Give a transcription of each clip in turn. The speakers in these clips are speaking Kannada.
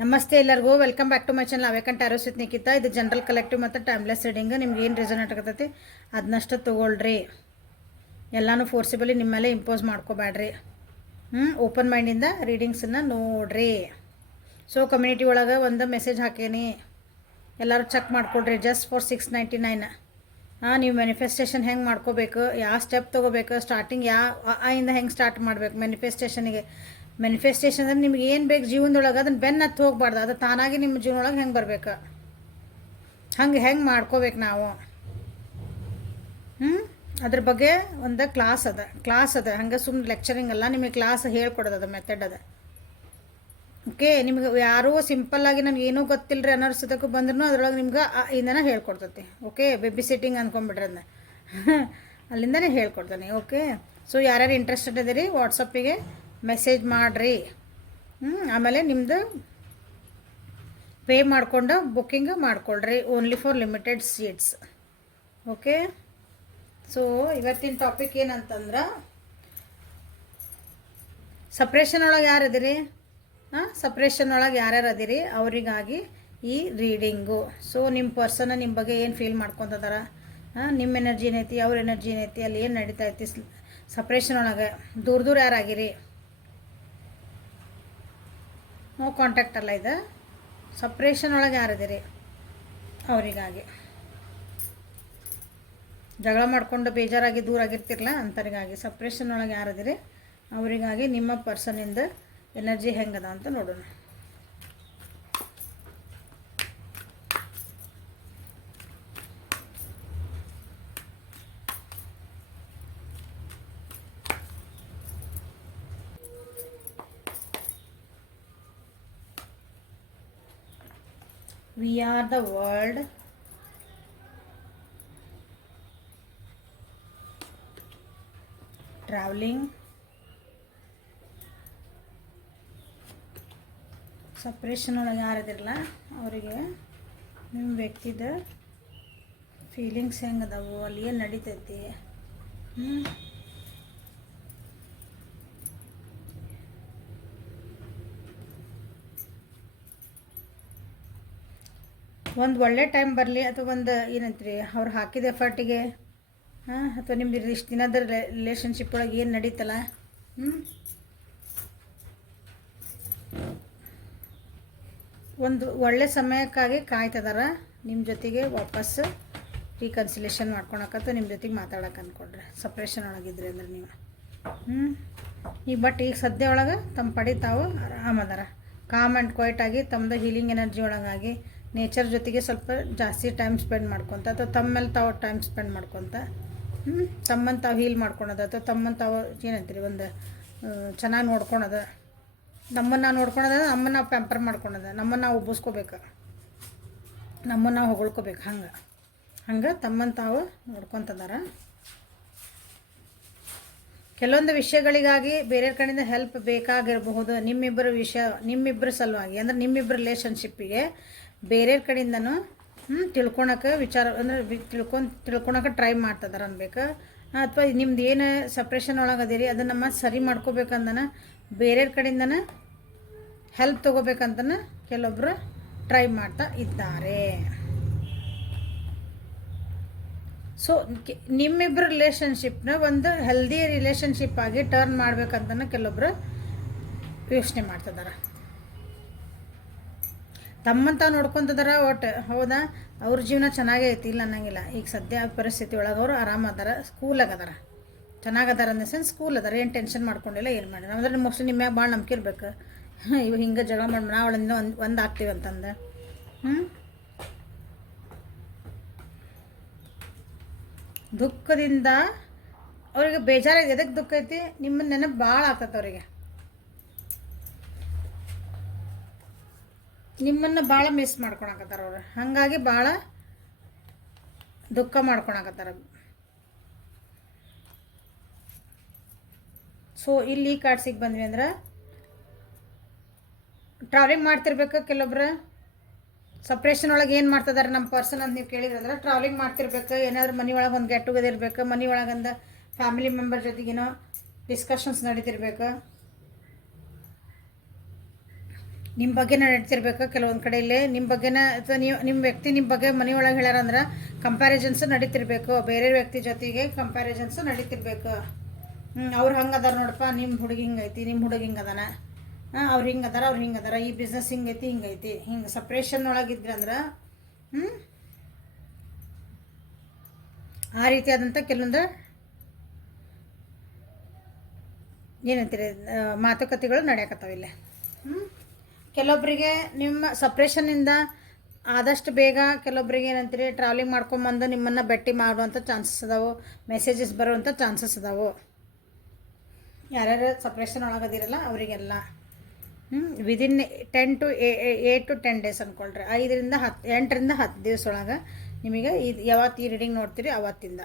ನಮಸ್ತೆ ಎಲ್ಲರಿಗೂ welcome back to my channel awakened tarots with Nikhita. ಇದು ಜನರಲ್ ಕಲೆಕ್ಟಿವ್ ಮತ್ತು ಟೈಮ್ಲೆಸ್ ರೀಡಿಂಗ್. ನಿಮ್ಗೆ ಏನು ರಿಸಲ್ಟ್ ಆಗತೈತಿ ಅದನ್ನಷ್ಟು ತೊಗೊಳ್ರಿ. ಎಲ್ಲನೂ ಫೋರ್ಸಿಬಲಿ ನಿಮ್ಮ ಮೇಲೆ ಇಂಪೋಸ್ ಮಾಡ್ಕೋಬೇಡ್ರಿ. ಓಪನ್ ಮೈಂಡಿಂದ ರೀಡಿಂಗ್ಸನ್ನು ನೋಡ್ರಿ. ಸೊ ಕಮ್ಯುನಿಟಿ ಒಳಗೆ ಒಂದು ಮೆಸೇಜ್ ಹಾಕೀನಿ, ಎಲ್ಲರೂ ಚೆಕ್ ಮಾಡ್ಕೊಳ್ರಿ. Just for 699. ನೀವು ಮ್ಯಾನಿಫೆಸ್ಟೇಷನ್ ಹೆಂಗೆ ಮಾಡ್ಕೋಬೇಕು, ಯಾವ ಸ್ಟೆಪ್ ತೊಗೋಬೇಕು, ಸ್ಟಾರ್ಟಿಂಗ್ ಯಾವ ಇಂದ ಹೆಂಗೆ ಸ್ಟಾರ್ಟ್ ಮಾಡಬೇಕು ಮ್ಯಾನಿಫೆಸ್ಟೇಷನಿಗೆ. ಮ್ಯಾನಿಫೆಸ್ಟೇಷನ್ ಅಂದ್ರೆ ನಿಮ್ಗೆ ಏನು ಬೇಕು ಜೀವನದೊಳಗೆ ಅದನ್ನು ಬೆನ್ನು ಹತ್ತು ಹೋಗ್ಬಾರ್ದು. ಅದು ತಾನಾಗಿ ನಿಮ್ಮ ಜೀವನೊಳಗೆ ಹೆಂಗೆ ಬರ್ಬೇಕು, ಹೆಂಗೆ ಮಾಡ್ಕೋಬೇಕು ನಾವು. ಅದ್ರ ಬಗ್ಗೆ ಒಂದು ಕ್ಲಾಸ್ ಅದ ಹಂಗೆ ಸುಮ್ಮನೆ ಲೆಕ್ಚರಿಂಗ್ ಅಲ್ಲ, ನಿಮಗೆ ಕ್ಲಾಸ್ ಹೇಳ್ಕೊಡೋದು ಮೆಥಡ್ ಅದ. ಓಕೆ, ನಿಮ್ಗೆ ಯಾರೂ ಸಿಂಪಲ್ಲಾಗಿ ನನಗೆ ಏನೂ ಗೊತ್ತಿಲ್ಲ ರೀ ಅನ್ನೋರ್ಸದಕ್ಕೂ ಬಂದ್ರೂ ಅದ್ರೊಳಗೆ ನಿಮ್ಗೆ ಇಂದನೇ ಹೇಳ್ಕೊಡ್ತೈತಿ. ಓಕೆ, ಬೇಬಿ ಸಿಟ್ಟಿಂಗ್ ಅಂದ್ಕೊಂಬಿಡ್ರಿ ಅದನ್ನ ಅಲ್ಲಿಂದನೇ ಹೇಳ್ಕೊಡ್ತಾನೆ. ಓಕೆ, ಸೊ ಯಾರ್ಯಾರು ಇಂಟ್ರೆಸ್ಟೆಡ್ ಇದೀರಿ ವಾಟ್ಸಪ್ಪಿಗೆ ಮೆಸೇಜ್ ಮಾಡಿರಿ. ಆಮೇಲೆ ನಿಮ್ಮದು ಪೇ ಮಾಡಿಕೊಂಡು ಬುಕ್ಕಿಂಗ್ ಮಾಡ್ಕೊಳ್ರಿ. Only for limited seats. Okay, so ಇವತ್ತಿನ ಟಾಪಿಕ್ ಏನಂತಂದ್ರೆ ಸಪ್ರೇಷನ್ ಒಳಗೆ ಯಾರದಿರಿ, ಸಪ್ರೇಷನ್ ಒಳಗೆ ಯಾರ್ಯಾರು ಅದಿರಿ ಅವರಿಗಾಗಿ ಈ ರೀಡಿಂಗು. ಸೊ ನಿಮ್ಮ ಪರ್ಸನ್ನ ನಿಮ್ಮ ಬಗ್ಗೆ ಏನು ಫೀಲ್ ಮಾಡ್ಕೊತದಾರ, ನಿಮ್ಮ ಎನರ್ಜಿ ಏನೈತಿ, ಅವ್ರ ಎನರ್ಜಿ ಏನೈತಿ, ಅಲ್ಲಿ ಏನು ನಡೀತಾ ಐತಿ ಸಪ್ರೇಷನ್ ಒಳಗೆ. ದೂರ ಯಾರಾಗಿರಿ, ನೋ ಕಾಂಟ್ಯಾಕ್ಟ್ ಅಲ್ಲ ಇದು. ಸಪ್ರೇಷನ್ ಒಳಗೆ ಯಾರದಿರಿ ಅವರಿಗಾಗಿ. ಜಗಳ ಮಾಡಿಕೊಂಡು ಬೇಜಾರಾಗಿ ದೂರ ಆಗಿರ್ತಿರಲ್ಲ ಅಂಥವ್ರಿಗಾಗಿ. ಸಪ್ರೇಷನ್ ಒಳಗೆ ಯಾರದಿರಿ ಅವರಿಗಾಗಿ ನಿಮ್ಮ ಪರ್ಸನಿಂದ ಎನರ್ಜಿ ಹೆಂಗದ ಅಂತ ನೋಡೋಣ. We are the world. Traveling. Separation ಒಳಗೆ ಯಾರದಿರಲ್ಲ ಅವರಿಗೆ ನಿಮ್ಮ ವ್ಯಕ್ತಿದ ಫೀಲಿಂಗ್ಸ್ ಹೆಂಗದಾವು, ಅಲ್ಲಿ ಏನು ನಡೀತೈತಿ. ಒಂದು ಒಳ್ಳೆ ಟೈಮ್ ಬರಲಿ ಅಥವಾ ಒಂದು ಏನಂತೀರಿ ಅವ್ರು ಹಾಕಿದ ಎಫರ್ಟಿಗೆ, ಅಥವಾ ನಿಮ್ದು ಇಷ್ಟು ದಿನದ ರಿಲೇಷನ್ಶಿಪ್ ಒಳಗೆ ಏನು ನಡೀತಲ್ಲ, ಒಂದು ಒಳ್ಳೆ ಸಮಯಕ್ಕಾಗಿ ಕಾಯ್ತದಾರ ನಿಮ್ಮ ಜೊತೆಗೆ ವಾಪಸ್ ರೀಕನ್ಸಿಲೇಷನ್ ಮಾಡ್ಕೊಳಕತ್ತು, ನಿಮ್ಮ ಜೊತೆಗೆ ಮಾತಾಡೋಕೆ ಅಂದ್ಕೊಂಡ್ರೆ. ಸಪ್ರೇಷನ್ ಒಳಗಿದ್ರಿ ಅಂದ್ರೆ ನೀವು ಬಟ್ ಈಗ ಸದ್ಯ ಒಳಗೆ ತಮ್ಮ ಪಡಿ ತಾವು ಆರಾಮದಾರ, ಕಾಮ್ ಆ್ಯಂಡ್ ಕ್ವೈಟಾಗಿ ತಮ್ಮದು ಹೀಲಿಂಗ್ ಎನರ್ಜಿ ಒಳಗಾಗಿ ನೇಚರ್ ಜೊತೆಗೆ ಸ್ವಲ್ಪ ಜಾಸ್ತಿ ಟೈಮ್ ಸ್ಪೆಂಡ್ ಮಾಡ್ಕೊತ, ಅಥವಾ ತಮ್ಮ ಮೇಲೆ ತಾವು ಟೈಮ್ ಸ್ಪೆಂಡ್ ಮಾಡ್ಕೊತ, ತಮ್ಮನ್ನು ತಾವು ಹೀಲ್ ಮಾಡ್ಕೊಳೋದು, ಅಥವಾ ತಮ್ಮನ್ನು ತಾವು ಏನಂತೀರಿ ಒಂದು ಚೆನ್ನಾಗಿ ನೋಡ್ಕೊಳೋದು. ನಮ್ಮನ್ನು ನಾವು ನೋಡ್ಕೊಳೋದು, ನಮ್ಮನ್ನು ನಾವು ಪ್ಯಾಂಪರ್ ಮಾಡ್ಕೊಳೋದು, ನಮ್ಮನ್ನು ನಾವು ಉಬ್ಬಿಸ್ಕೋಬೇಕು, ನಮ್ಮನ್ನು ನಾವು ಹೊಗಳ್ಕೋಬೇಕು. ಹಂಗೆ ತಮ್ಮನ್ನು ತಾವು ನೋಡ್ಕೊತದಾರ. ಕೆಲವೊಂದು ವಿಷಯಗಳಿಗಾಗಿ ಬೇರೆ ಕಡೆಯಿಂದ ಹೆಲ್ಪ್ ಬೇಕಾಗಿರಬಹುದು. ನಿಮ್ಮಿಬ್ಬರ ಸಲುವಾಗಿ ಅಂದ್ರೆ ನಿಮ್ಮಿಬ್ಬರ ರಿಲೇಷನ್ಶಿಪ್ಪಿಗೆ ಬೇರೆ ಕಡೆಯಿಂದನೂ ತಿಳ್ಕೊಳಕ್ಕೆ ವಿಚಾರ ಅಂದರೆ ತಿಳ್ಕೊಳಕ್ಕೆ ಟ್ರೈ ಮಾಡ್ತಿದಾರೆ ಅನ್ಬೇಕು. ಅಥವಾ ನಿಮ್ದು ಏನು ಸಪ್ರೇಷನ್ ಒಳಗೆ ಅದಿರಿ ಅದನ್ನು ನಮ್ಮ ಸರಿ ಮಾಡ್ಕೋಬೇಕಂದನ ಬೇರೆ ಕಡೆಯಿಂದನ ಹೆಲ್ಪ್ ತೊಗೋಬೇಕಂತನ ಕೆಲವೊಬ್ಬರು ಟ್ರೈ ಮಾಡ್ತಾ ಇದ್ದಾರೆ. ಸೊ ನಿಮ್ಮಿಬ್ಬರ ರಿಲೇಷನ್ಶಿಪ್ನ ಒಂದು ಹೆಲ್ದಿ ರಿಲೇಷನ್ಶಿಪ್ ಆಗಿ ಟರ್ನ್ ಮಾಡ್ಬೇಕಂತನ ಕೆಲವೊಬ್ಬರು ಯೋಚನೆ ಮಾಡ್ತಿದ್ದಾರೆ. ತಮ್ಮಂತ ನೋಡ್ಕೊತದಾರ ಒಟ್ಟು. ಹೌದಾ, ಅವ್ರ ಜೀವನ ಚೆನ್ನಾಗೇ ಐತಿ, ಇಲ್ಲ ಅನ್ನಂಗಿಲ್ಲ. ಈಗ ಸದ್ಯ ಪರಿಸ್ಥಿತಿ ಒಳಗೆ ಅವರು ಆರಾಮದಾರ, ಸ್ಕೂಲಾಗದಾರ, ಚೆನ್ನಾಗದಾರ ಅಂದ ಸೆನ್ಸ್ ಸ್ಕೂಲ್ ಅದಾರ, ಏನು ಟೆನ್ಷನ್ ಮಾಡ್ಕೊಂಡಿಲ್ಲ, ಏನು ಮಾಡಿಲ್ಲ ಅಂದ್ರೆ ಮೋಸ್ಟ್ಲಿ ನಿಮ್ಮ ಮ್ಯಾಗ ಭಾಳ ನಂಬಿಕೆ ಇರ್ಬೇಕು. ಇವು ಹಿಂಗೆ ಜಗಳ ಮಾಡಿ ನಾವಳಿಂದ ಒಂದು ಆಗ್ತೀವಿ ಅಂತಂದು. ದುಃಖದಿಂದ ಅವ್ರಿಗೆ ಬೇಜಾರಾಗಿ ಎದಕ್ಕೆ ದುಃಖ ಐತಿ, ನಿಮ್ಮ ನೆನಪು ಭಾಳ ಆಗ್ತದೆ ಅವರಿಗೆ. ನಿಮ್ಮನ್ನು ಭಾಳ ಮಿಸ್ ಮಾಡ್ಕೊಳಕತ್ತಾರ ಅವ್ರು, ಹಾಗಾಗಿ ಭಾಳ ದುಃಖ ಮಾಡ್ಕೊಳಕತ್ತಾರ. ಸೊ ಇಲ್ಲಿ ಕಾರ್ಡ್ಸಿಗೆ ಬಂದ್ವಿ ಅಂದ್ರೆ ಟ್ರಾವೆಲಿಂಗ್ ಮಾಡ್ತಿರ್ಬೇಕು. ಕೆಲವೊಬ್ರು ಸಪ್ರೇಷನ್ ಒಳಗೆ ಏನು ಮಾಡ್ತಿದ್ದಾರೆ ನಮ್ಮ ಪರ್ಸನ್ ಅಂತ ನೀವು ಕೇಳಿದ್ರೆ ಟ್ರಾವೆಲಿಂಗ್ ಮಾಡ್ತಿರ್ಬೇಕು. ಏನಾದರೂ ಮನೆ ಒಳಗೆ ಒಂದು ಗೆಟ್ ಟುಗೆದರ್ ಇರಬೇಕು, ಮನೆ ಒಳಗಂದ ಫ್ಯಾಮಿಲಿ ಮೆಂಬರ್ ಜೊತೆಗೇನೋ ಡಿಸ್ಕಷನ್ಸ್ ನಡೀತಿರ್ಬೇಕು. ನಿಮ್ಮ ಬಗ್ಗೆನೇ ನಡೀತಿರ್ಬೇಕು. ಕೆಲವೊಂದು ಕಡೆಯಲ್ಲಿ ನಿಮ್ಮ ಬಗ್ಗೆನ ಅಥವಾ ನೀವು ನಿಮ್ಮ ವ್ಯಕ್ತಿ ನಿಮ್ಮ ಬಗ್ಗೆ ಮನೆಯೊಳಗೆ ಹೇಳ್ಯಾರಂದ್ರೆ ಕಂಪ್ಯಾರಿಸನ್ಸ್ ನಡೀತಿರ್ಬೇಕು. ಬೇರೆ ವ್ಯಕ್ತಿ ಜೊತೆಗೆ ಕಂಪ್ಯಾರಿಸನ್ಸ್ ನಡೀತಿರ್ಬೇಕು. ಅವ್ರು ಹಂಗೆ ಅದಾರ ನೋಡಪ್ಪ, ನಿಮ್ಮ ಹುಡುಗಿ ಹಿಂಗೈತಿ, ನಿಮ್ಮ ಹುಡುಗಿ ಹಿಂಗೆ ಅದಾನ, ಅವ್ರು ಹಿಂಗೆ ಅದಾರ, ಅವ್ರು ಹಿಂಗೆ ಅದಾರ, ಈ ಬಿಸ್ನೆಸ್ ಹಿಂಗೈತಿ, ಹಿಂಗೈತಿ, ಹಿಂಗೆ ಸಪ್ರೇಷನ್ ಒಳಗಿದ್ರಂದ್ರೆ ಆ ರೀತಿಯಾದಂಥ ಕೆಲವೊಂದು ಏನಂತೀರಿ ಮಾತುಕತೆಗಳು ನಡೆಯಕತ್ತಾವಿಲ್ಲ. ಕೆಲವೊಬ್ಬರಿಗೆ ನಿಮ್ಮ ಸಪ್ರೇಷನ್ನಿಂದ ಆದಷ್ಟು ಬೇಗ ಕೆಲವೊಬ್ಬರಿಗೆ ಏನಂತೀರಿ ಟ್ರಾವೆಲಿಂಗ್ ಮಾಡ್ಕೊಂಬಂದು ನಿಮ್ಮನ್ನು ಭೇಟಿ ಮಾಡುವಂಥ ಚಾನ್ಸಸ್ ಅದಾವೆ, ಮೆಸೇಜಸ್ ಬರುವಂಥ ಚಾನ್ಸಸ್ ಅದಾವೆ. ಯಾರ್ಯಾರು ಸಪ್ರೇಷನ್ ಒಳಗದಿರಲ್ಲ ಅವರಿಗೆಲ್ಲ ವಿದಿನ್ 8 to 10 ಡೇಸ್ ಅಂದ್ಕೊಳ್ರಿ. 8 ರಿಂದ 10 ದಿವಸ ಒಳಗೆ ನಿಮಗೆ ಇದು ಯಾವತ್ತು ಈ ರೀಡಿಂಗ್ ನೋಡ್ತೀರಿ ಅವತ್ತಿಂದ.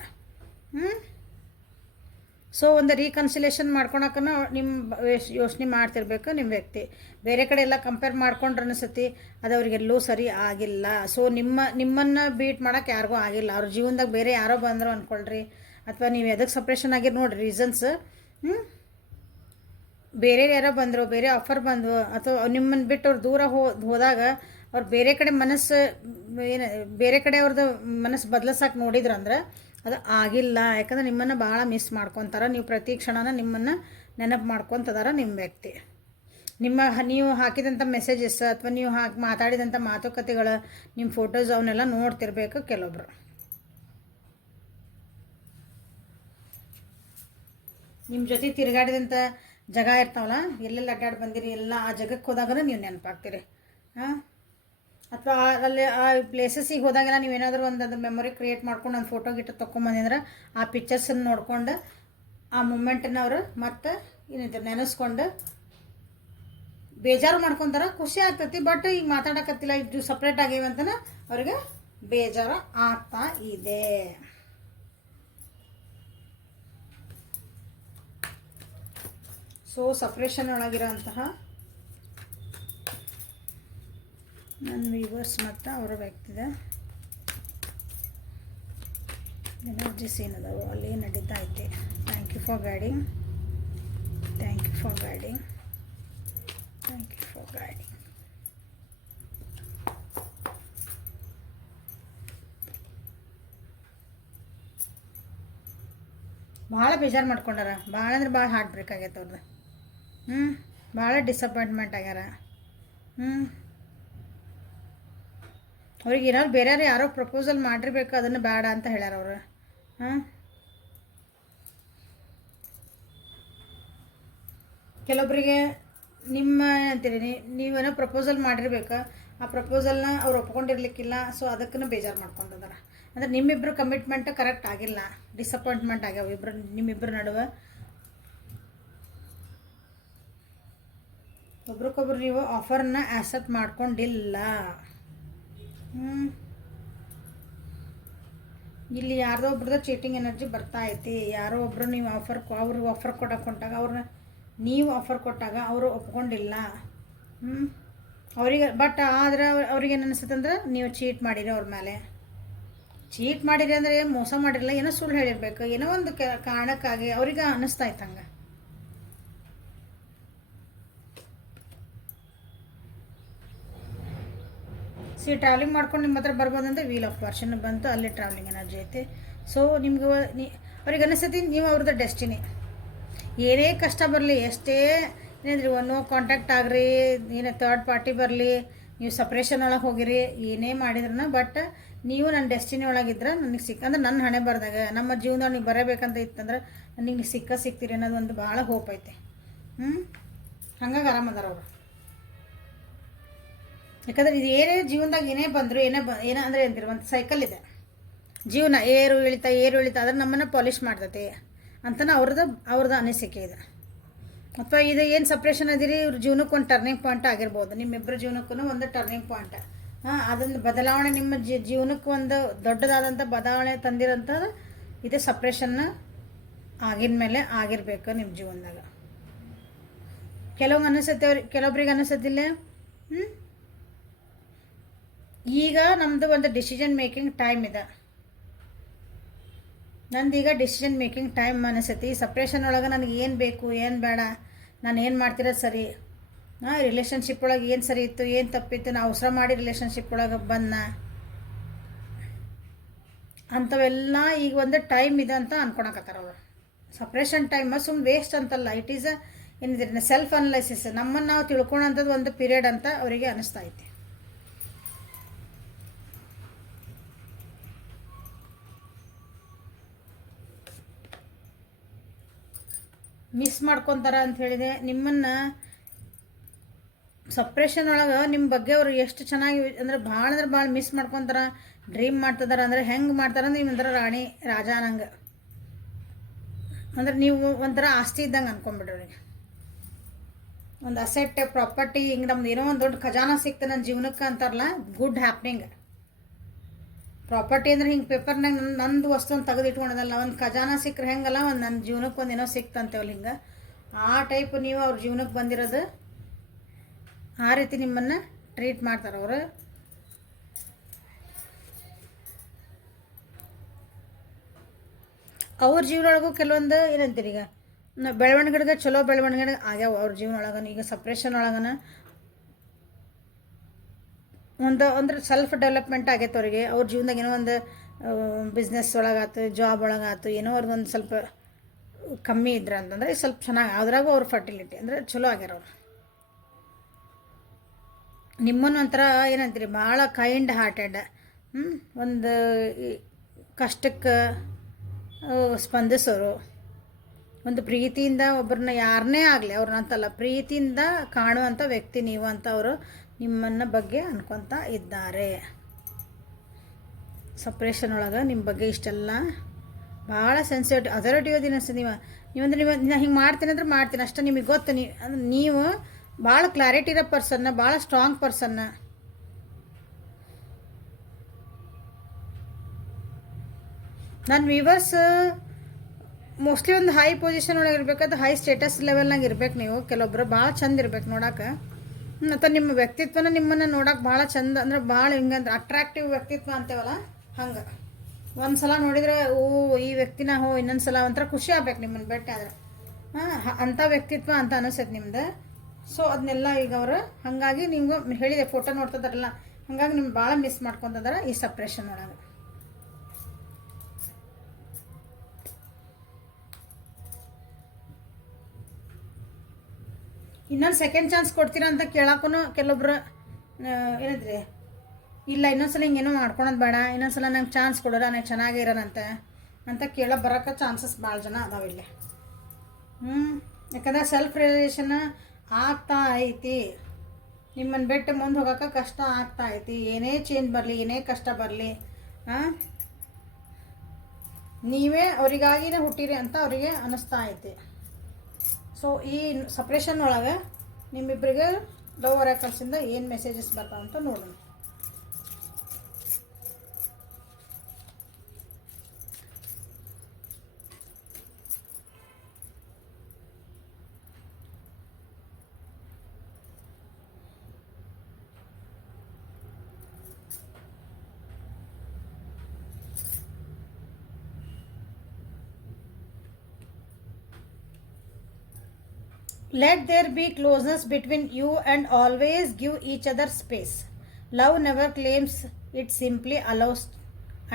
ಸೊ ಒಂದು ರೀಕನ್ಸಿಲೇಷನ್ ಮಾಡ್ಕೊಳಕ್ಕೂ ನಿಮ್ಮ ಯೋಚನೆ ಮಾಡ್ತಿರ್ಬೇಕು ನಿಮ್ಮ ವ್ಯಕ್ತಿ. ಬೇರೆ ಕಡೆ ಎಲ್ಲ ಕಂಪೇರ್ ಮಾಡ್ಕೊಂಡ್ರೆ ಅನಿಸತಿ ಅದು ಅವ್ರಿಗೆಲ್ಲೂ ಸರಿ ಆಗಿಲ್ಲ. ಸೊ ನಿಮ್ಮನ್ನು ಬೀಟ್ ಮಾಡೋಕೆ ಯಾರಿಗೂ ಆಗಿಲ್ಲ. ಅವ್ರ ಜೀವನದಾಗ ಬೇರೆ ಯಾರೋ ಬಂದರು ಅಂದ್ಕೊಳ್ರಿ, ಅಥವಾ ನೀವು ಎದಕ್ಕೆ ಸಪ್ರೇಷನ್ ಆಗಿರಿ ನೋಡಿರಿ ರೀಸನ್ಸ್. ಬೇರೆ ಯಾರೋ ಬಂದರು, ಬೇರೆ ಆಫರ್ ಬಂದವು, ಅಥವಾ ನಿಮ್ಮನ್ನು ಬಿಟ್ಟು ಅವ್ರು ದೂರ ಹೋದಾಗ ಅವ್ರು ಬೇರೆ ಕಡೆ ಮನಸ್ಸು ಬೇರೆ ಕಡೆ ಅವ್ರದ್ದು ಮನಸ್ಸು ಬದಲಿಸೋಕೆ ನೋಡಿದ್ರಂದ್ರೆ ಅದು ಆಗಿಲ್ಲ. ಯಾಕಂದ್ರೆ ನಿಮ್ಮನ್ನು ಭಾಳ ಮಿಸ್ ಮಾಡ್ಕೊತಾರೆ. ನೀವು ಪ್ರತಿ ಕ್ಷಣನ ನಿಮ್ಮನ್ನು ನೆನಪು ಮಾಡ್ಕೊತದಾರ ನಿಮ್ಮ ವ್ಯಕ್ತಿ. ನೀವು ಹಾಕಿದಂಥ ಮೆಸೇಜಸ್ ಅಥವಾ ನೀವು ಮಾತಾಡಿದಂಥ ಮಾತುಕತೆಗಳು, ನಿಮ್ಮ ಫೋಟೋಸ್ ಅವನ್ನೆಲ್ಲ ನೋಡ್ತಿರ್ಬೇಕು ಕೆಲವೊಬ್ರು. ನಿಮ್ಮ ಜೊತೆ ತಿರುಗಾಡಿದಂಥ ಜಾಗ ಇರ್ತಾವಲ್ಲ, ಎಲ್ಲೆಲ್ಲಿ ಅಡ್ಡಾಡಿ ಬಂದಿರಿ ಎಲ್ಲ ಆ ಜಾಗಕ್ಕೆ ಹೋದಾಗನೂ ನೀವು ನೆನಪಾಗ್ತೀರಿ. ಅಥವಾ ಅಲ್ಲಿ ಆ ಪ್ಲೇಸಸ್ಸಿಗೆ ಹೋದಾಗೆಲ್ಲ ನೀವೇನಾದರೂ ಒಂದು ಮೆಮೊರಿ ಕ್ರಿಯೇಟ್ ಮಾಡ್ಕೊಂಡು ಒಂದು ಫೋಟೋ ಗಿಟ್ಟು ತೊಗೊಂಬಂದಿದ್ರೆ ಆ ಪಿಕ್ಚರ್ಸನ್ನು ನೋಡ್ಕೊಂಡು ಆ ಮೂಮೆಂಟನ್ನು ಅವರು ಮತ್ತೆ ಏನಂತಾರೆ ನೆನೆಸ್ಕೊಂಡು ಬೇಜಾರು ಮಾಡ್ಕೊತಾರೆ. ಖುಷಿ ಆಗ್ತೈತಿ, ಬಟ್ ಈಗ ಮಾತಾಡಕತ್ತಿಲ್ಲ, ಇದು ಸಪ್ರೇಟ್ ಆಗೇವಿ ಅಂತನ ಅವ್ರಿಗೆ ಬೇಜಾರು ಆಗ್ತಾ ಇದೆ. ಸೊ ಸಪ್ರೇಷನ್ ಒಳಗಿರೋಂತಹ ನನ್ನ ವ್ಯೂವರ್ಸ್ ಮತ್ತು ಅವರ ವ್ಯಕ್ತಿದ ಎನರ್ಜಿಸ್ ಏನದಾವು ಅಲ್ಲಿ ನಡೀತಾ ಐತೆ. Thank you for guiding, thank you for guiding, thank you for guiding. ಭಾಳ ಬೇಜಾರು ಮಾಡ್ಕೊಂಡಾರ, ಭಾಳ ಅಂದ್ರೆ ಭಾಳ ಹಾರ್ಟ್ ಬ್ರೇಕ್ ಆಗೈತೆ ಅವ್ರದ್ದು. ಭಾಳ ಡಿಸಪಾಯಿಂಟ್ಮೆಂಟ್ ಆಗ್ಯಾರ. ಅವ್ರಿಗೆ ಏನಾದ್ರು ಬೇರೆ ಯಾರೋ ಪ್ರಪೋಸಲ್ ಮಾಡಿರ್ಬೇಕು, ಅದನ್ನು ಬೇಡ ಅಂತ ಹೇಳ್ಯಾರ ಅವರು. ಕೆಲವೊಬ್ಬರಿಗೆ ನಿಮ್ಮ ಅಂತೀರಿ ನೀವೇನೋ ಪ್ರಪೋಸಲ್ ಮಾಡಿರ್ಬೇಕು, ಆ ಪ್ರಪೋಸಲ್ನ ಅವ್ರು ಒಪ್ಕೊಂಡಿರ್ಲಿಕ್ಕಿಲ್ಲ. ಸೊ ಅದಕ್ಕೂ ಬೇಜಾರು ಮಾಡ್ಕೊಂಡಿದಾರ. ಅಂದರೆ ನಿಮ್ಮಿಬ್ಬರು ಕಮಿಟ್ಮೆಂಟ್ ಕರೆಕ್ಟ್ ಆಗಿಲ್ಲ, ಡಿಸಪಾಯಿಂಟ್ಮೆಂಟ್ ಆಗ್ಯಾವ ನಿಮ್ಮಿಬ್ಬರ ನಡುವೆ. ಒಬ್ರಿಗೊಬ್ರು ನೀವು ಆಫರ್ನ ಆಕ್ಸೆಪ್ಟ್ ಮಾಡ್ಕೊಂಡಿಲ್ಲ. ಇಲ್ಲಿ ಯಾರ್ದೋ ಒಬ್ರದ್ದು ಚೀಟಿಂಗ್ ಎನರ್ಜಿ ಬರ್ತಾ ಐತಿ. ಯಾರೋ ಒಬ್ಬರು ನೀವು ಅವ್ರಿಗೆ ಆಫರ್ ಕೊಡೋಕೆ ಹೊಂಟಾಗ ಅವ್ರನ್ನ ನೀವು ಆಫರ್ ಕೊಟ್ಟಾಗ ಅವರು ಒಪ್ಕೊಂಡಿಲ್ಲ. ಅವರಿಗೆ ಬಟ್ ಆದರೆ ಅವ್ರಿಗೇನು ಅನಿಸುತ್ತೆ ಅಂದ್ರೆ ನೀವು ಚೀಟ್ ಮಾಡಿರಿ ಅವ್ರ ಮೇಲೆ. ಚೀಟ್ ಮಾಡಿರಿ ಅಂದರೆ ಮೋಸ ಮಾಡಿರಲ್ಲ, ಏನೋ ಸುಳ್ಳು ಹೇಳಿರ್ಬೇಕು, ಏನೋ ಒಂದು ಕಾರಣಕ್ಕಾಗಿ ಅವ್ರಿಗೆ ಅನ್ನಿಸ್ತಾ ಇತ್ತು ಹಂಗೆ. ಟ್ರಾವೆಲಿಂಗ್ ಮಾಡ್ಕೊಂಡು ನಿಮ್ಮ ಹತ್ರ ಬರ್ಬೋದಂದ್ರೆ ವೀಲ್ ಆಫ್ ಫಾರ್ಚೂನ್ ಬಂತು, ಅಲ್ಲಿ ಟ್ರಾವೆಲಿಂಗ್ ಎನರ್ಜಿ ಐತೆ. ಸೊ ನಿಮ್ಗೆ ಅವ್ರಿಗೆ ಅನಿಸ್ತೈತಿ ನೀವು ಅವ್ರದ್ದು ಡೆಸ್ಟಿನಿ. ಏನೇ ಕಷ್ಟ ಬರಲಿ, ಎಷ್ಟೇ ಏನಂದ್ರಿ ನೋ ಕಾಂಟ್ಯಾಕ್ಟ್ ಆಗ್ರಿ, ಏನೇ ಥರ್ಡ್ ಪಾರ್ಟಿ ಬರಲಿ, ನೀವು ಸಪ್ರೇಷನ್ ಒಳಗೆ ಹೋಗಿರಿ, ಏನೇ ಮಾಡಿದ್ರನ ಬಟ್ ನೀವು ನನ್ನ ಡೆಸ್ಟಿನಿ ಒಳಗಿದ್ರೆ ನನಗೆ ಅಂದ್ರೆ ನನ್ನ ಹಣೆ ಬರ್ದಾಗ ನಮ್ಮ ಜೀವನದೊಳಗೆ ನೀವು ಬರಬೇಕಂತ ಇತ್ತಂದ್ರೆ ನನಗೆ ಸಿಗ್ತೀರಿ ಅನ್ನೋದು ಒಂದು ಭಾಳ ಹೋಪ್ ಐತೆ. ಹಂಗಾಗಿ ಆರಾಮದಾರ ಅವರು. ಯಾಕಂದ್ರೆ ಇದು ಏನೇ ಜೀವನದಾಗ ಏನೇ ಬಂದರು ಏನೇ ಅಂದರೆ ಅಂತೀರಿ, ಒಂದು ಸೈಕಲ್ ಇದೆ ಜೀವನ, ಏರು ಇಳಿತಾ ಅದ್ರ ನಮ್ಮನ್ನು ಪಾಲಿಷ್ ಮಾಡ್ತೈತಿ ಅಂತಲೇ ಅವ್ರದ್ದು ಅನಿಸಿಕೆ ಇದೆ. ಅಥವಾ ಇದು ಏನು ಸಪ್ರೇಷನ್ ಅದಿರಿ, ಇವ್ರ ಜೀವನಕ್ಕೆ ಒಂದು ಟರ್ನಿಂಗ್ ಪಾಯಿಂಟ್ ಆಗಿರ್ಬೋದು. ನಿಮ್ಮಿಬ್ಬರ ಜೀವನಕ್ಕೂ ಒಂದು ಟರ್ನಿಂಗ್ ಪಾಯಿಂಟ್, ಅದೊಂದು ಬದಲಾವಣೆ, ನಿಮ್ಮ ಜೀವನಕ್ಕೆ ಒಂದು ದೊಡ್ಡದಾದಂಥ ಬದಲಾವಣೆ ತಂದಿರೋಂಥದ್ದು ಇದು ಸಪ್ರೇಷನ್ನ ಆಗಿನ ಮೇಲೆ ಆಗಿರಬೇಕು ನಿಮ್ಮ ಜೀವನದಾಗ. ಕೆಲವೊಬ್ರಿಗೆ ಅನಿಸುತ್ತಿಲ್ಲ. ಈಗ ನಮ್ಮದು ಒಂದು ಡಿಸಿಷನ್ ಮೇಕಿಂಗ್ ಟೈಮ್ ಇದೆ. ನಂದೀಗ ಡಿಸಿಷನ್ ಮೇಕಿಂಗ್ ಟೈಮ್ ಅನಿಸತಿ. ಸಪ್ರೇಷನ್ ಒಳಗೆ ನನಗೆ ಏನು ಬೇಕು ಏನು ಬೇಡ, ನಾನು ಏನು ಮಾಡ್ತಿರೋದು ಸರಿ, ರಿಲೇಷನ್ಶಿಪ್ ಒಳಗೆ ಏನು ಸರಿ ಇತ್ತು ಏನು ತಪ್ಪಿತ್ತು ನಾ ಅವಸರ ಮಾಡಿ ರಿಲೇಷನ್ಶಿಪ್ ಒಳಗೆ ಬಂದ ಅಂಥವೆಲ್ಲ ಈಗ ಒಂದು ಟೈಮ್ ಇದೆ ಅಂತ ಅನ್ಕೊಳಕತ್ತಾರ ಅವರು. ಸಪ್ರೇಷನ್ ಟೈಮ್ ಸುಮ್ಮನೆ ವೇಸ್ಟ್ ಅಂತಲ್ಲ, ಇಟ್ ಈಸ್ ಏನಿದ್ರೆ ಸೆಲ್ಫ್ ಅನಲೈಸಿಸ್, ನಮ್ಮನ್ನು ನಾವು ತಿಳ್ಕೊಳೋಂಥದ್ದು ಒಂದು ಪೀರಿಯಡ್ ಅಂತ ಅವರಿಗೆ ಅನಿಸ್ತಾ ಐತಿ. ಮಿಸ್ ಮಾಡ್ಕೊತಾರ ಅಂತ ಹೇಳಿದೆ ನಿಮ್ಮನ್ನು. ಸಪ್ರೇಷನ್ ಒಳಗೆ ನಿಮ್ಮ ಬಗ್ಗೆ ಅವರು ಎಷ್ಟು ಚೆನ್ನಾಗಿ ಅಂದ್ರೆ ಭಾಳ ಮಿಸ್ ಮಾಡ್ಕೊತಾರ, ಡ್ರೀಮ್ ಮಾಡ್ತಿದಾರ. ಅಂದರೆ ಹೆಂಗೆ ಮಾಡ್ತಾರೆ ಅಂದ್ರೆ ನಿಮ್ಮಂದ್ರೆ ರಾಣಿ ರಾಜ ಅನ್ನಂಗೆ, ಅಂದ್ರೆ ನೀವು ಒಂಥರ ಆಸ್ತಿ ಇದ್ದಂಗೆ ಅನ್ಕೊಂಡ್ಬಿಡ್ರಿ ಅವ್ರಿಗೆ. ಒಂದು ಅಸೆಟ್ ಪ್ರಾಪರ್ಟಿ ಹಿಂಗೆ ನಮ್ದು ಏನೋ ಒಂದು ದೊಡ್ಡ ಖಜಾನ ಸಿಕ್ತು ನನ್ನ ಜೀವನಕ್ಕೆ ಅಂತಾರಲ್ಲ, ಗುಡ್ ಹ್ಯಾಪ್ನಿಂಗ್. ಪ್ರಾಪರ್ಟಿ ಅಂದ್ರೆ ಹಿಂಗೆ ಪೇಪರ್ನಾಗ ನಂದು ವಸ್ತು ಅಂತ ತೆಗೆದು ಇಟ್ಕೊಳೋದಲ್ಲ, ಒಂದು ಖಜಾನ ಸಿಕ್ಕರೆ ಹೆಂಗಲ್ಲ ಒಂದು ನನ್ನ ಜೀವನಕ್ಕೆ ಒಂದು ಏನೋ ಸಿಕ್ತಂತೇವಲ್ಲ ಹಿಂಗೆ, ಆ ಟೈಪ್ ನೀವು ಅವ್ರ ಜೀವನಕ್ಕೆ ಬಂದಿರೋದು. ಆ ರೀತಿ ನಿಮ್ಮನ್ನು ಟ್ರೀಟ್ ಮಾಡ್ತಾರೆ ಅವರು. ಅವ್ರ ಜೀವನೊಳಗೂ ಕೆಲವೊಂದು ಏನಂತೀರಿ ಈಗ ಬೆಳವಣಿಗೆಗೆ ಚಲೋ ಬೆಳವಣಿಗೆ ಆಗ್ಯಾವ ಅವ್ರ ಜೀವನ ಒಳಗನ. ಈಗ ಸಪ್ರೇಷನ್ ಒಳಗನ ಒಂದು ಅಂದ್ರೆ ಸೆಲ್ಫ್ ಡೆವಲಪ್ಮೆಂಟ್ ಆಗೈತೆ ಅವ್ರಿಗೆ. ಅವ್ರ ಜೀವನದಾಗ ಏನೋ ಒಂದು ಬಿಸ್ನೆಸ್ ಒಳಗಾಯ್ತು, ಜಾಬ್ ಒಳಗಾಯ್ತು, ಏನೋ ಅವ್ರದ್ದೊಂದು ಸ್ವಲ್ಪ ಕಮ್ಮಿ ಇದ್ರೆ ಅಂತಂದ್ರೆ ಸ್ವಲ್ಪ ಚೆನ್ನಾಗಿ ಅದ್ರಾಗೂ ಅವ್ರ ಫರ್ಟಿಲಿಟಿ ಅಂದರೆ ಚಲೋ ಆಗ್ಯಾರ ಅವ್ರು. ನಿಮ್ಮನ್ನು ಒಂಥರ ಏನಂತೀರಿ ಭಾಳ ಕೈಂಡ್ ಹಾರ್ಟೆಡ್, ಒಂದು ಕಷ್ಟಕ್ಕೆ ಸ್ಪಂದಿಸೋರು, ಒಂದು ಪ್ರೀತಿಯಿಂದ ಒಬ್ಬರನ್ನ ಯಾರನ್ನೇ ಆಗಲಿ ಅವ್ರನ್ನ ಅಂತಲ್ಲ ಪ್ರೀತಿಯಿಂದ ಕಾಣುವಂಥ ವ್ಯಕ್ತಿ ನೀವು ಅಂತ ಅವರು ನಿಮ್ಮನ್ನ ಬಗ್ಗೆ ಅನ್ಕೊತ ಇದ್ದಾರೆ. ಸಪ್ರೇಷನ್ ಒಳಗೆ ನಿಮ್ಮ ಬಗ್ಗೆ ಇಷ್ಟೆಲ್ಲ ಭಾಳ ಸೆನ್ಸಿಟಿವ್ ಅಥಾರಿಟಿವ್ ದಿನಸ ನೀವಂದ್ರೆ ನೀವು ಹಿಂಗೆ ಮಾಡ್ತೀನಿ ಅಂದ್ರೆ ಮಾಡ್ತೀನಿ ಅಷ್ಟೇ ನಿಮಗೆ ಗೊತ್ತು. ನೀವು ಭಾಳ ಕ್ಲಾರಿಟಿ ಇರೋ ಪರ್ಸನ್ನ, ಭಾಳ ಸ್ಟ್ರಾಂಗ್ ಪರ್ಸನ್ನ. ನನ್ನ ವ್ಯೂವರ್ಸ್ ಮೋಸ್ಟ್ಲಿ ಒಂದು ಹೈ ಪೊಸಿಷನ್ ಒಳಗೆ ಇರಬೇಕಾದ್ರೆ ಹೈ ಸ್ಟೇಟಸ್ ಲೆವೆಲ್ನಾಗ ಇರ್ಬೇಕು ನೀವು. ಕೆಲವೊಬ್ಬರು ಭಾಳ ಚಂದ ಇರ್ಬೇಕು ನೋಡೋಕೆ, ಮತ್ತು ನಿಮ್ಮ ವ್ಯಕ್ತಿತ್ವನ ನಿಮ್ಮನ್ನು ನೋಡೋಕೆ ಭಾಳ ಚಂದ ಅಂದ್ರೆ ಭಾಳ ಹಿಂಗಂದ್ರೆ ಅಟ್ರಾಕ್ಟಿವ್ ವ್ಯಕ್ತಿತ್ವ ಅಂತೇವಲ್ಲ ಹಂಗೆ. ಒಂದು ಸಲ ನೋಡಿದರೆ ಓ ಈ ವ್ಯಕ್ತಿನ ಇನ್ನೊಂದು ಸಲ ಒಂಥರ ಖುಷಿ ಆಗ್ಬೇಕು ನಿಮ್ಮನ್ನು ಭೇಟಿ ಆದರೆ. ಅಂಥ ವ್ಯಕ್ತಿತ್ವ ಅಂತ ಅನಿಸ್ತೈತೆ ನಿಮ್ದು. ಸೊ ಅದನ್ನೆಲ್ಲ ಈಗ ಅವರು ಹಾಗಾಗಿ ನಿಮ್ಗೆ ಹೇಳಿದೆ ಫೋಟೋ ನೋಡ್ತಿದಾರಲ್ಲ, ಹಾಗಾಗಿ ನಿಮ್ಗೆ ಭಾಳ ಮಿಸ್ ಮಾಡ್ಕೊತಿದಾರೆ ಈ ಸಪ್ರೇಷನ್ ಒಳಗೆ. ಇನ್ನೊಂದು ಸೆಕೆಂಡ್ ಚಾನ್ಸ್ ಕೊಡ್ತೀರಾ ಅಂತ ಕೇಳಕ್ಕೂ ಕೆಲವೊಬ್ರು ಏನಿದ್ರಿ ಇಲ್ಲ ಇನ್ನೊಂದ್ಸಲ ಹಿಂಗೇನೋ ಮಾಡ್ಕೊಳೋದು ಬೇಡ, ಇನ್ನೊಂದ್ಸಲ ನಂಗೆ ಚಾನ್ಸ್ ಕೊಡೋರ ನಾನು ಚೆನ್ನಾಗೇ ಇರೋಣಂತೆ ಅಂತ ಕೇಳೋ ಬರೋಕ್ಕೆ ಚಾನ್ಸಸ್ ಭಾಳ ಜನ ಅದಾವಿಲ್ಲಿ. ಯಾಕಂದ್ರೆ ಸೆಲ್ಫ್ ರಿಯಲೈಸೇಷನ್ ಆಗ್ತಾ ಐತಿ. ನಿಮ್ಮನ್ನು ಬಿಟ್ಟು ಮುಂದೆ ಹೋಗೋಕೆ ಕಷ್ಟ ಆಗ್ತಾ ಐತಿ. ಏನೇ ಚೇಂಜ್ ಬರಲಿ, ಏನೇ ಕಷ್ಟ ಬರಲಿ, ನೀವೇ ಅವರಿಗಾಗಿನೇ ಹುಟ್ಟಿರಿ ಅಂತ ಅವರಿಗೆ ಅನ್ನಿಸ್ತಾ ಐತಿ. ಸೊ ಈ ಸಪ್ರೇಷನ್ ಒಳಗೆ ನಿಮ್ಮಿಬ್ಬರಿಗೆ ಲವ್ ಒರಾಕಲ್ಸಿಂದ ಏನು ಮೆಸೇಜಸ್ ಬರ್ತಾವ ಅಂತ ನೋಡೋಣ. Let there be closeness between you and always give each other space. Love never claims, it simply allows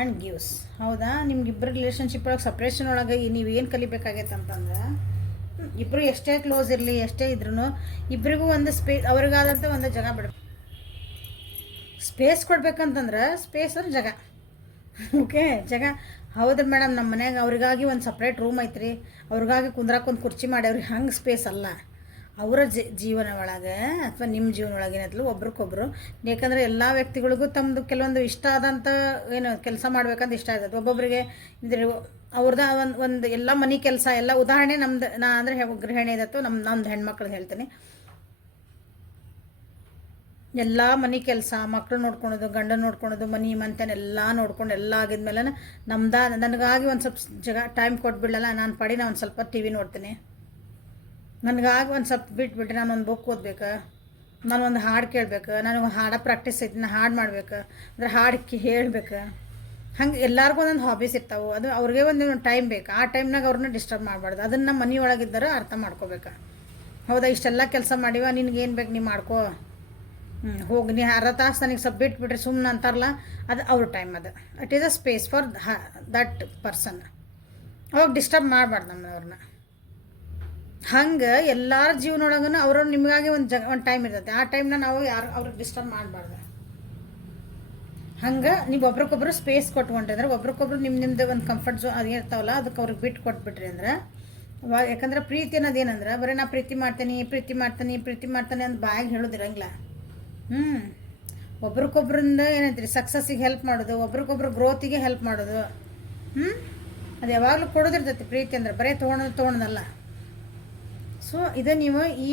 and gives. ಹೌದಾ? ನಿಮ್ಗಿಬ್ಬರು ರಿಲೇಷನ್ಶಿಪ್ ಒಳಗೆ ಸಪ್ರೇಷನ್ ಒಳಗೆ ನೀವೇನು ಕಲಿಬೇಕಾಗೈತೆ ಅಂತಂದ್ರೆ, ಇಬ್ಬರು ಎಷ್ಟೇ ಕ್ಲೋಸ್ ಇರಲಿ ಎಷ್ಟೇ ಇದ್ರೂ ಇಬ್ಬರಿಗೂ ಒಂದು ಸ್ಪೇಸ್, ಅವ್ರಿಗಾದಂಥ ಒಂದು ಜಾಗ ಬಿಡಬೇಕು. ಸ್ಪೇಸ್ ಕೊಡ್ಬೇಕಂತಂದ್ರೆ ಸ್ಪೇಸ್ ಅಂದ್ರೆ ಜಾಗ. ಓಕೆ, ಜಾಗ ಹೌದ್ರಿ ಮೇಡಮ್. ನಮ್ಮ ಮನ್ಯಾಗ ಅವ್ರಿಗಾಗಿ ಒಂದು ಸಪ್ರೇಟ್ ರೂಮ್ ಐತ್ರಿ, ಅವ್ರಿಗಾಗಿ ಕುಂದ್ರಾಕ ಒಂದು ಕುರ್ಚಿ ಮಾಡಿ ಅವ್ರಿಗೆ ಹಂಗೆ ಸ್ಪೇಸ್ ಅಲ್ಲ. ಅವರ ಜೀವನ ಒಳಗೆ ಅಥವಾ ನಿಮ್ಮ ಜೀವನ ಒಳಗೆ ಏನಾದ್ರು ಒಬ್ರಿಗೊಬ್ರು, ಯಾಕಂದರೆ ಎಲ್ಲ ವ್ಯಕ್ತಿಗಳಿಗೂ ತಮ್ಮದು ಕೆಲವೊಂದು ಇಷ್ಟ ಆದಂಥ ಏನು ಕೆಲಸ ಮಾಡ್ಬೇಕಂತ ಇಷ್ಟ ಆಗ್ತದೆ. ಒಬ್ಬೊಬ್ಬರಿಗೆ ಇದ್ರೆ ಅವ್ರದ್ದು ಒಂದು ಎಲ್ಲ ಮನೆ ಕೆಲಸ ಎಲ್ಲ ಉದಾಹರಣೆ ನಮ್ದು ನಾ ಅಂದರೆ ಗೃಹಿಣಿ ಇದತ್ತು ನಮ್ದು ಹೆಣ್ಮಕ್ಳದ್ದು ಹೇಳ್ತೀನಿ. ಎಲ್ಲ ಮನೆ ಕೆಲಸ, ಮಕ್ಕಳು ನೋಡ್ಕೊಳೋದು, ಗಂಡ ನೋಡ್ಕೊಳೋದು, ಮನೆ ಮಂತನ ಎಲ್ಲ ನೋಡ್ಕೊಂಡು ಎಲ್ಲ ಆಗಿದ್ಮೇಲೆ ನನಗಾಗಿ ಒಂದು ಸ್ವಲ್ಪ ಜಾಗ ಟೈಮ್ ಕೊಟ್ಬಿಡಲ್ಲ, ನಾನು ಪಡಿ ನಾನು ಒಂದು ಸ್ವಲ್ಪ ಟಿ ವಿ ನೋಡ್ತೀನಿ, ನನಗಾಗಿ ಒಂದು ಸ್ವಲ್ಪ ಬಿಟ್ಬಿಟ್ರೆ ನಾನು ಒಂದು ಬುಕ್ ಓದ್ಬೇಕು, ನಾನು ಒಂದು ಹಾಡು ಕೇಳಬೇಕು, ನನಗೆ ಹಾಡ ಪ್ರಾಕ್ಟೀಸ್ ಐತಿ, ನಾನು ಹಾಡು ಮಾಡ್ಬೇಕು ಅಂದರೆ ಹಾಡು ಹೇಳ್ಬೇಕು. ಹಂಗೆ ಎಲ್ಲರಿಗೂ ಒಂದೊಂದು ಹಾಬೀಸ್ ಇರ್ತಾವೆ. ಅದು ಅವ್ರಿಗೆ ಒಂದು ಟೈಮ್ ಬೇಕು. ಆ ಟೈಮ್ನಾಗ ಅವ್ರನ್ನ ಡಿಸ್ಟರ್ಬ್ ಮಾಡಬಾರ್ದು. ಅದನ್ನು ಮನೆ ಒಳಗಿದ್ದರೆ ಅರ್ಥ ಮಾಡ್ಕೋಬೇಕು. ಹೌದಾ ಇಷ್ಟೆಲ್ಲ ಕೆಲಸ ಮಾಡಿವ ನಿನಗೇನು ಬೇಕು ನೀ ಮಾಡ್ಕೋ, ಹೋಗಿ ನೀ ಅರ್ಧ ತಾಸು ನನಗೆ ಸಬ್ಮಿಟ್ ಬಿಟ್ರಿ ಸುಮ್ಮನೆ ಅಂತಾರಲ್ಲ, ಅದು ಅವ್ರ ಟೈಮ್. ಅದು it is a space for that person. ಅವಾಗ ಡಿಸ್ಟರ್ಬ್ ಮಾಡಬಾರ್ದು ನಮ್ಮವ್ರನ್ನ. ಹಂಗೆ ಎಲ್ಲರ ಜೀವನೊಳಗೂ ಅವ್ರವ್ರು ನಿಮಗಾಗಿ ಒಂದು ಟೈಮ್ ಇರ್ತೈತೆ. ಆ ಟೈಮ್ನ ನಾವು ಅವ್ರಿಗೆ ಡಿಸ್ಟರ್ಬ್ ಮಾಡಬಾರ್ದು. ಹಂಗೆ ನೀವು ಒಬ್ರಿಗೊಬ್ರು ಸ್ಪೇಸ್ ಕೊಟ್ಕೊಂಡ್ರಿ ಅಂದ್ರೆ, ಒಬ್ರಿಗೊಬ್ರು ನಿಮ್ದು ಒಂದು ಕಂಫರ್ಟ್ ಝೋನ್ ಅದು ಇರ್ತಾವಲ್ಲ, ಅದಕ್ಕೆ ಅವ್ರಿಗೆ ಬಿಟ್ಟು ಕೊಟ್ಬಿಟ್ರಿ ಅಂದ್ರೆ, ಯಾಕಂದ್ರೆ ಪ್ರೀತಿ ಅನ್ನೋದು ಏನಂದ್ರೆ ಬರೀ ನಾ ಪ್ರೀತಿ ಮಾಡ್ತೀನಿ ಅಂತ ಬಾಯಿಗೆ ಹೇಳೋದಿರಂಗಿಲ್ಲ. ಒಬ್ರಿಗೊಬ್ರಿಂದ ಏನಂತೀರಿ ಸಕ್ಸಸ್ಸಿಗೆ ಹೆಲ್ಪ್ ಮಾಡೋದು, ಒಬ್ರಿಗೊಬ್ರು ಗ್ರೋತಿಗೆ ಹೆಲ್ಪ್ ಮಾಡೋದು. ಅದು ಯಾವಾಗಲೂ ಕೊಡೋದಿರ್ತೈತಿ ಪ್ರೀತಿ ಅಂದ್ರೆ, ಬರೀ ತೊಗೊಳೋದಲ್ಲ. ಸೊ ಇದು ನೀವು ಈ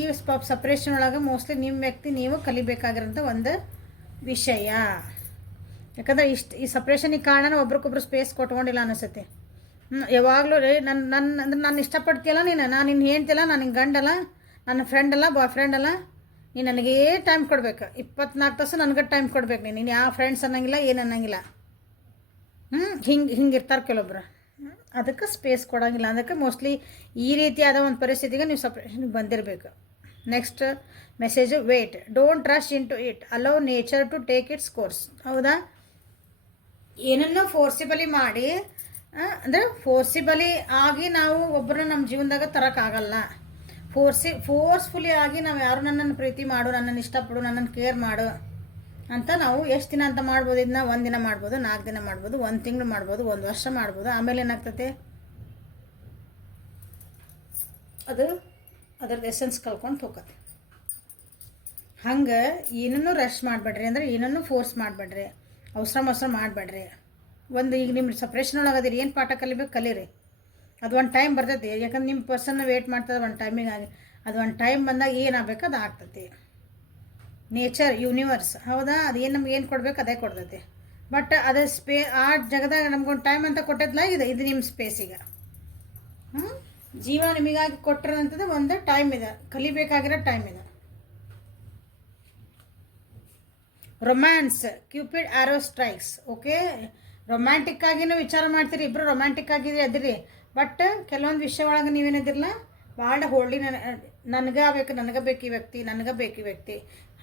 ಸಪ್ರೇಷನ್ ಒಳಗೆ ಮೋಸ್ಟ್ಲಿ ನಿಮ್ಮ ವ್ಯಕ್ತಿ ನೀವು ಕಲಿಬೇಕಾಗಿರೋಂಥ ಒಂದು ವಿಷಯ. ಯಾಕಂದ್ರೆ ಈ ಸಪ್ರೇಷನಿಗೆ ಕಾರಣ ಒಬ್ರಿಗೊಬ್ರು ಸ್ಪೇಸ್ ಕೊಟ್ಕೊಂಡಿಲ್ಲ ಅನಿಸುತ್ತೆ. ಯಾವಾಗಲೂ ರೀ ಅಂದ್ರೆ ನಾನು ಇಷ್ಟಪಡ್ತೀಯಲ್ಲ ನಾನು ನಿನ್ನ ಹೇಳ್ತಿಲ್ಲ, ನಾನು ನಿನ್ನ ಗಂಡಲ್ಲ, ನನ್ನ ಫ್ರೆಂಡ್ ಅಲ್ಲ, ಬಾಯ್ ಫ್ರೆಂಡ್ ಅಲ್ಲ, ನೀನು ನನಗೇ ಟೈಮ್ ಕೊಡ್ಬೇಕು. 24 ತಾಸು ನನಗೆ ಟೈಮ್ ಕೊಡ್ಬೇಕು. ನೀನು ಯಾವ ಫ್ರೆಂಡ್ಸ್ ಅನ್ನಂಗಿಲ್ಲ, ಏನು ಅನ್ನಂಗಿಲ್ಲ. ಹಿಂಗೆ ಇರ್ತಾರೆ ಕೆಲವೊಬ್ರು. ಅದಕ್ಕೆ ಸ್ಪೇಸ್ ಕೊಡೋಂಗಿಲ್ಲ. ಅದಕ್ಕೆ ಮೋಸ್ಟ್ಲಿ ಈ ರೀತಿಯಾದ ಒಂದು ಪರಿಸ್ಥಿತಿಗೆ ನೀವು ಸಪ್ರೇಷನ್ಗೆ ಬಂದಿರಬೇಕು. Next message, wait, don't rush into it, allow nature to take its course. ಹೌದಾ, ಏನನ್ನೋ ಫೋರ್ಸಿಬಲಿ ಮಾಡಿ ಅಂದರೆ ಫೋರ್ಸಿಬಲಿ ಆಗಿ ನಾವು ಒಬ್ಬರನ್ನ ನಮ್ಮ ಜೀವನದಾಗ ತರೋಕ್ಕಾಗಲ್ಲ. ಫೋರ್ಸ್ಫುಲಿ ಆಗಿ ನಾವು ಯಾರು ನನ್ನನ್ನು ಪ್ರೀತಿ ಮಾಡು, ನನ್ನನ್ನು ಇಷ್ಟಪಡು, ನನ್ನನ್ನು ಕೇರ್ ಮಾಡು ಅಂತ ನಾವು ಎಷ್ಟು ದಿನ ಅಂತ ಮಾಡ್ಬೋದು? ಇದನ್ನ 1 ದಿನ ಮಾಡ್ಬೋದು, 4 ದಿನ ಮಾಡ್ಬೋದು, 1 ತಿಂಗಳು ಮಾಡ್ಬೋದು, 1 ವರ್ಷ ಮಾಡ್ಬೋದು. ಆಮೇಲೆ ಏನಾಗ್ತದೆ, ಅದು ಅದರದ್ದು ಎಸೆನ್ಸ್ ಕಳ್ಕೊಂಡು ಹೋಗತ್ತೆ. ಹಂಗೆ ಏನನ್ನೂ ರಶ್ ಮಾಡಬೇಡ್ರಿ, ಅಂದರೆ ಏನನ್ನೂ ಫೋರ್ಸ್ ಮಾಡಬೇಡ್ರಿ, ಅವಸರ ಮಾಡಬೇಡ್ರಿ. ಈಗ ನಿಮ್ಮ ಸಪ್ರೇಷನ್ ಒಳಗದಿರಿ, ಏನು ಪಾಠ ಕಲಿಬೇಕು ಕಲೀರಿ. ಅದು ಒಂದು ಟೈಮ್ ಬರ್ತೈತಿ. ಯಾಕಂದ್ರೆ ನಿಮ್ಮ ಪರ್ಸನ್ನ ವೇಟ್ ಮಾಡ್ತದೆ ಒಂದು ಟೈಮಿಗೆ ಆಗಿ. ಅದು ಒಂದು ಟೈಮ್ ಬಂದಾಗ ಏನಾಗಬೇಕು ಅದು ಆಗ್ತೈತಿ. ನೇಚರ್, ಯೂನಿವರ್ಸ್, ಹೌದಾ, ಅದು ಏನು ನಮ್ಗೆ ಏನು ಕೊಡಬೇಕು ಅದೇ ಕೊಡ್ತೈತಿ. ಬಟ್ ಅದು ಆ ಜಗದಾಗ ನಮ್ಗೊಂದು ಟೈಮ್ ಅಂತ ಕೊಟ್ಟದ್ಲ, ಇದು ನಿಮ್ಮ ಸ್ಪೇಸಿಗೆ. ಜೀವ ನಿಮಗಾಗಿ ಕೊಟ್ಟಿರೋಂಥದ್ದು ಒಂದು ಟೈಮ್ ಇದೆ, ಕಲಿಬೇಕಾಗಿರೋ ಟೈಮ್ ಇದೆ. ರೊಮ್ಯಾನ್ಸ್, ಕ್ಯೂಪಿಡ್ ಆರೋ ಸ್ಟ್ರೈಕ್ಸ್. ಓಕೆ, ರೊಮ್ಯಾಂಟಿಕ್ ಆಗಿನೂ ವಿಚಾರ ಮಾಡ್ತೀರಿ, ಇಬ್ಬರು ರೊಮ್ಯಾಂಟಿಕ್ ಆಗಿರಿ ಅದಿರಿ. ಬಟ್ ಕೆಲವೊಂದು ವಿಷಯ ಒಳಗೆ ನೀವೇನಿದಿರಲ್ಲ ಭಾಳ ಹೋಳ್ಳಿ, ನನಗೆ ಬೇಕು ಈ ವ್ಯಕ್ತಿ,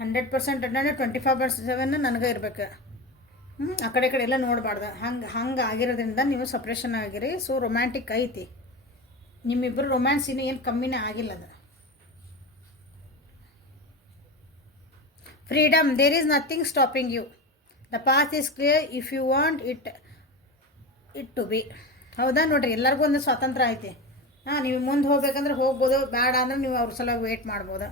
100% 24/7 ನನಗೆ ಇರ್ಬೇಕು. ಆ ಕಡೆ ಎಲ್ಲ ನೋಡಬಾರ್ದು. ಹಂಗೆ ಆಗಿರೋದ್ರಿಂದ ನೀವು ಸಪ್ರೇಷನ್ ಆಗಿರಿ. ಸೊ ರೊಮ್ಯಾಂಟಿಕ್ ಐತಿ ನಿಮ್ಮಿಬ್ಬರು, ರೊಮ್ಯಾನ್ಸ್ ಇನ್ನೂ ಏನು ಕಮ್ಮಿನೇ ಆಗಿಲ್ಲ. ಅದು freedom, there is nothing stopping you, the path is clear if you want it to be. ಹೌದಾ, ನೋಡಿರಿ, ಎಲ್ಲರಿಗೂ ಒಂದು ಸ್ವಾತಂತ್ರ್ಯ ಐತಿ. ನೀವು ಮುಂದೆ ಹೋಗ್ಬೇಕಂದ್ರೆ ಹೋಗ್ಬೋದು, ಬೇಡ ಅಂದ್ರೆ ನೀವು ಅವ್ರ ಸಲ ವೇಟ್ ಮಾಡ್ಬೋದು.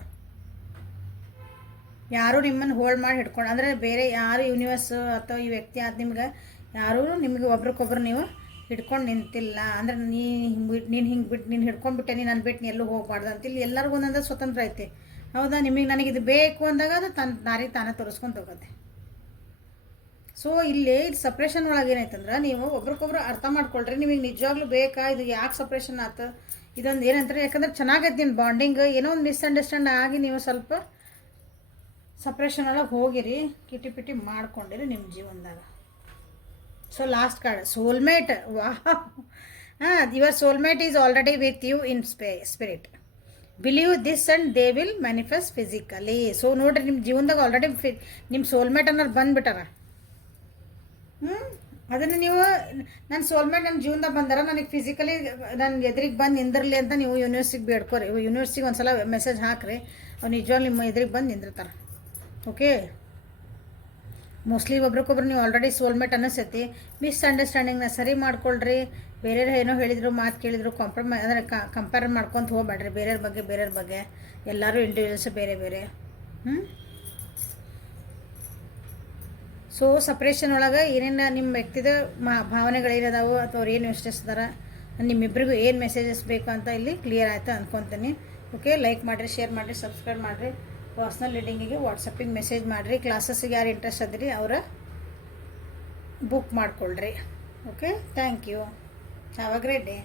ಯಾರೂ ನಿಮ್ಮನ್ನು ಹೋಲ್ಡ್ ಮಾಡಿ ಹಿಡ್ಕೊಂಡು, ಅಂದರೆ ಬೇರೆ ಯಾರು ಯೂನಿವರ್ಸ್ ಅಥವಾ ಈ ವ್ಯಕ್ತಿ ಅದು ನಿಮ್ಗೆ ಯಾರೂ ನಿಮಗೆ ಒಬ್ರಿಗೊಬ್ರು ನೀವು ಹಿಡ್ಕೊಂಡು ನಿಂತಿಲ್ಲ. ಅಂದರೆ ನೀನು ಹಿಂಗೆ ಬಿಟ್ಟು ನೀನು ಹಿಡ್ಕೊಂಡ್ಬಿಟ್ಟೆ, ನೀನು ನಾನು ಬಿಟ್ಟು ನೀ ಎಲ್ಲೂ ಹೋಗ್ಬಾರ್ದು ಅಂತ. ಇಲ್ಲಿ ಎಲ್ಲರಿಗೂ ಒಂದೊಂದು ಸ್ವತಂತ್ರ ಐತಿ. ಹೌದಾ, ನನಗಿದು ಬೇಕು ಅಂದಾಗ ಅದು ದಾರಿ ತಾನೇ ತೋರಿಸ್ಕೊಂಡು ಹೋಗುತ್ತೆ. ಸೊ ಇಲ್ಲಿ ಸಪ್ರೇಷನ್ ಒಳಗೆ ಏನಾಯ್ತಂದ್ರೆ, ನೀವು ಒಬ್ರಿಗೊಬ್ರು ಅರ್ಥ ಮಾಡ್ಕೊಳ್ರಿ, ನಿಮಗೆ ನಿಜವಾಗ್ಲೂ ಬೇಕಾ, ಇದು ಯಾಕೆ ಸಪ್ರೇಷನ್ ಆಯ್ತು, ಇದೊಂದು ಏನಂತಾರೆ. ಯಾಕಂದ್ರೆ ಚೆನ್ನಾಗೈತೆ ನಿಮ್ಮ ಬಾಂಡಿಂಗ್, ಏನೋ ಒಂದು ಮಿಸ್ಅಂಡರ್ಸ್ಟ್ಯಾಂಡ್ ಆಗಿ ನೀವು ಸ್ವಲ್ಪ ಸಪ್ರೇಷನ್ ಒಳಗೆ ಹೋಗಿರಿ, ಕಿಟಿ ಮಾಡ್ಕೊಂಡಿರಿ ನಿಮ್ಮ ಜೀವನದಾಗ. So last card, soulmate. Your soulmate is already with you in spirit. Believe this and they will manifest physically. So ನೋಡ್ರಿ, ನಿಮ್ಮ ಜೀವನದಾಗ ಆಲ್ರೆಡಿ ನಿಮ್ಮ ಸೋಲ್ಮೇಟ್ ಅನ್ನೋರು ಬಂದುಬಿಟ್ಟಾರ. ಅದನ್ನು ನೀವು ನನ್ನ ಸೋಲ್ಮೇಟ್ ನನ್ನ ಜೀವನದಾಗ ಬಂದಾರ, ನನಗೆ ಫಿಸಿಕಲಿ ನನ್ನ ಎದುರಿಗೆ ಬಂದು ನಿಂದಿರಲಿ ಅಂತ ನೀವು ಯೂನಿವರ್ಸಿಗೆ ಬೇಡ್ಕೋರಿ. ಯೂನಿವರ್ಸಿಗೆ ಒಂದು ಸಲ ಮೆಸೇಜ್ ಹಾಕ್ರಿ, ಅವ್ರು ನಿಜವಾಗ್ಲೂ ನಿಮ್ಮ ಎದುರಿಗೆ ಬಂದು ನಿಂದಿರ್ತಾರೆ. ಓಕೆ, ಮೋಸ್ಟ್ಲಿ ಒಬ್ರಿಗೊಬ್ರು ನೀವು ಆಲ್ರೆಡಿ ಸೋಲ್ಮೇಟ್ ಅನ್ನಿಸ್ತೈತಿ. ಮಿಸ್ಅಂಡರ್ಸ್ಟ್ಯಾಂಡಿಂಗ್ನ ಸರಿ ಮಾಡ್ಕೊಳ್ರಿ. ಬೇರೆಯವ್ರು ಏನೋ ಹೇಳಿದರು, ಮಾತು ಕೇಳಿದ್ರು, ಅಂದರೆ ಕಂಪೇರ್ ಮಾಡ್ಕೊತ ಹೋಗ್ಬೇಡ್ರಿ. ಬೇರೆಯವ್ರ ಬಗ್ಗೆ ಎಲ್ಲರೂ ಇಂಡಿವಿಜುವಲ್ಸ್ ಬೇರೆ. ಸೊ ಸಪ್ರೇಷನ್ ಒಳಗೆ ಏನೇನು ನಿಮ್ಮ ವ್ಯಕ್ತಿದ ಭಾವನೆಗಳೇನದಾವು ಅಥವಾ ಅವ್ರು ಏನು ಇಷ್ಟಿಸ್ತಾರ, ನಿಮ್ಮಿಬ್ಬರಿಗೂ ಏನು ಮೆಸೇಜಸ್ ಬೇಕು ಅಂತ ಇಲ್ಲಿ ಕ್ಲಿಯರ್ ಆಯ್ತು ಅಂದ್ಕೊತೀನಿ. ಓಕೆ, ಲೈಕ್ ಮಾಡಿರಿ, ಶೇರ್ ಮಾಡಿರಿ, ಸಬ್ಸ್ಕ್ರೈಬ್ ಮಾಡಿರಿ. ಪರ್ಸ್ನಲ್ ರೀಡಿಂಗಿಗೆ ವಾಟ್ಸಪ್ಪಿಗೆ ಮೆಸೇಜ್ ಮಾಡಿರಿ. ಕ್ಲಾಸಸ್ಸಿಗೆ ಯಾರು ಇಂಟ್ರೆಸ್ಟ್ ಅದಿರಿ ಅವರ ಬುಕ್ ಮಾಡಿಕೊಳ್ರಿ. Okay, thank you. Have a great day.